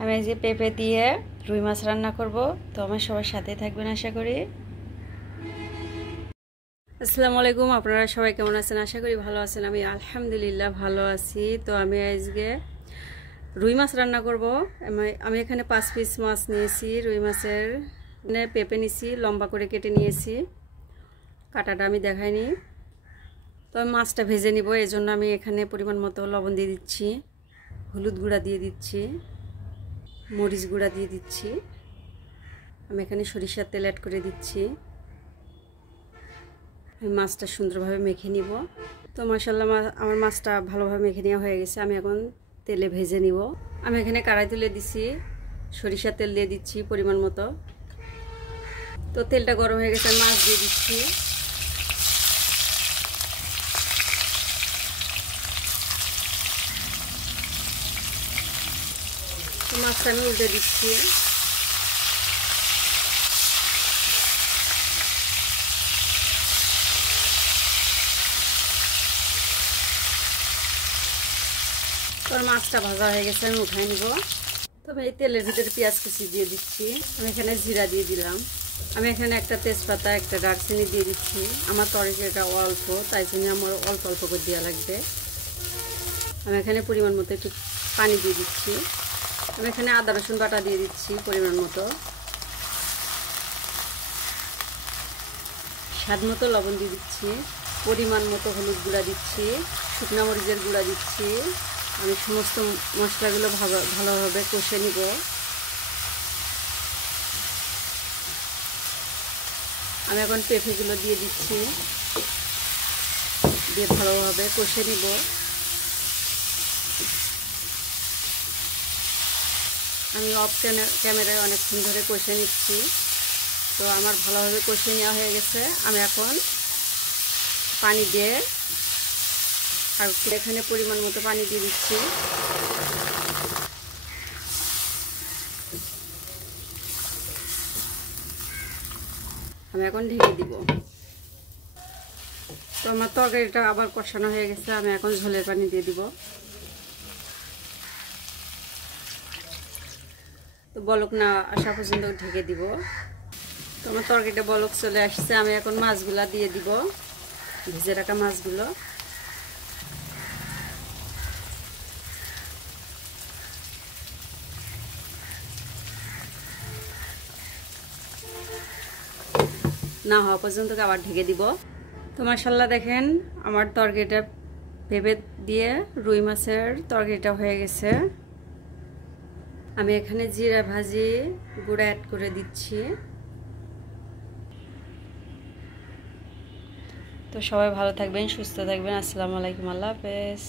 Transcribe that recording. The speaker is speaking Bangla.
আমি আজকে পেঁপে দিয়ে রুই মাছ রান্না করব। তো আমার সবার সাথে থাকবেন আশা করি। আসসালামু আলাইকুম, আপনারা সবাই কেমন আছেন? আশা করি ভালো আছেন। আমি আলহামদুলিল্লাহ ভালো আছি। তো আমি আজকে রুই মাছ রান্না করব। আমি এখানে 5 পিস মাছ নিয়েছি। রুই মাছের পেঁপে নিয়েছি, লম্বা করে কেটে নিয়েছি। কাটাটা আমি দেখাইনি। তো আমি মাছটা ভেজে নিব, এই জন্য আমি এখানে পরিমাণ মতো লবণ দিয়ে দিচ্ছি, হলুদ গুঁড়া দিয়ে দিচ্ছি, মরিচ গুঁড়া দিয়ে দিচ্ছি। আমি এখানে সরিষার তেল অ্যাড করে দিচ্ছি। আমি মাছটা সুন্দরভাবে মেখে নিব। তো মাশাআল্লাহ আমার মাছটা ভালোভাবে মেখে নেওয়া হয়ে গেছে। আমি এখন তেলে ভেজে নিব। আমি এখানে কড়াই তুলে দিচ্ছি, সরিষার তেল দিয়ে দিচ্ছি পরিমাণ মতো। তো তেলটা গরম হয়ে গেছে, মাছ দিয়ে দিচ্ছি। তো মাছটা আমি উল্টে দিচ্ছি। তোর মাছটা ভাজা হয়ে গেছে, আমি উঠাই নিব। তবে এই তেলের ভিতরে পেঁয়াজ কুচি দিয়ে দিচ্ছি। আমি এখানে জিরা দিয়ে দিলাম। আমি এখানে একটা তেজপাতা, একটা দারচিনি দিয়ে দিচ্ছি। আমার তরকারিটা অল্প, তাই জন্য আমার অল্প অল্প করে দেওয়া লাগবে। আমি এখানে পরিমাণ মতো একটু পানি দিয়ে দিচ্ছি। আমি এখানে আদা রসুন বাটা দিয়ে দিচ্ছি পরিমাণ মতো। স্বাদ মতো লবণ দিয়ে দিচ্ছি, পরিমাণ মতো হলুদ গুঁড়া দিচ্ছি, শুকনো মরিচের গুঁড়া দিচ্ছি। আমি সমস্ত মশলাগুলো ভালোভাবে কষে নিব। আমি এখন পেঁপেগুলো দিয়ে দিচ্ছি, দিয়ে ভালোভাবে কষে নিব। আমি অফ ক্যামেরায় অনেকক্ষণ ধরে কষে নিচ্ছি। তো আমার ভালোভাবে কষে নেওয়া হয়ে গেছে। আমি এখন পানি দিয়ে আর এখানে পরিমাণ মতো পানি দিয়ে দিচ্ছি। আমি এখন ঢেকে দিব। তো আমার তরকারিটা আবার কষানো হয়ে গেছে। আমি এখন ঝোলের পানি দিয়ে দিব। তো বলক না আসা পর্যন্ত ঢেকে দিব। তো আমার তরকারিটা বলক চলে আসছে। আমি এখন মাছগুলা দিয়ে দিব, ভেজে রাখা মাছগুলো। না হওয়া পর্যন্ত আবার ঢেকে দিব। তো মাশাআল্লাহ দেখেন আমার তরকারিটা পেঁপে দিয়ে রুই মাছের তরকারিটা হয়ে গেছে। আমি এখানে জিরা ভাজি গুঁড়া অ্যাড করে দিচ্ছি। তো সবাই ভালো থাকবেন, সুস্থ থাকবেন। আসসালামু আলাইকুম, আল্লাহ হাফেজ।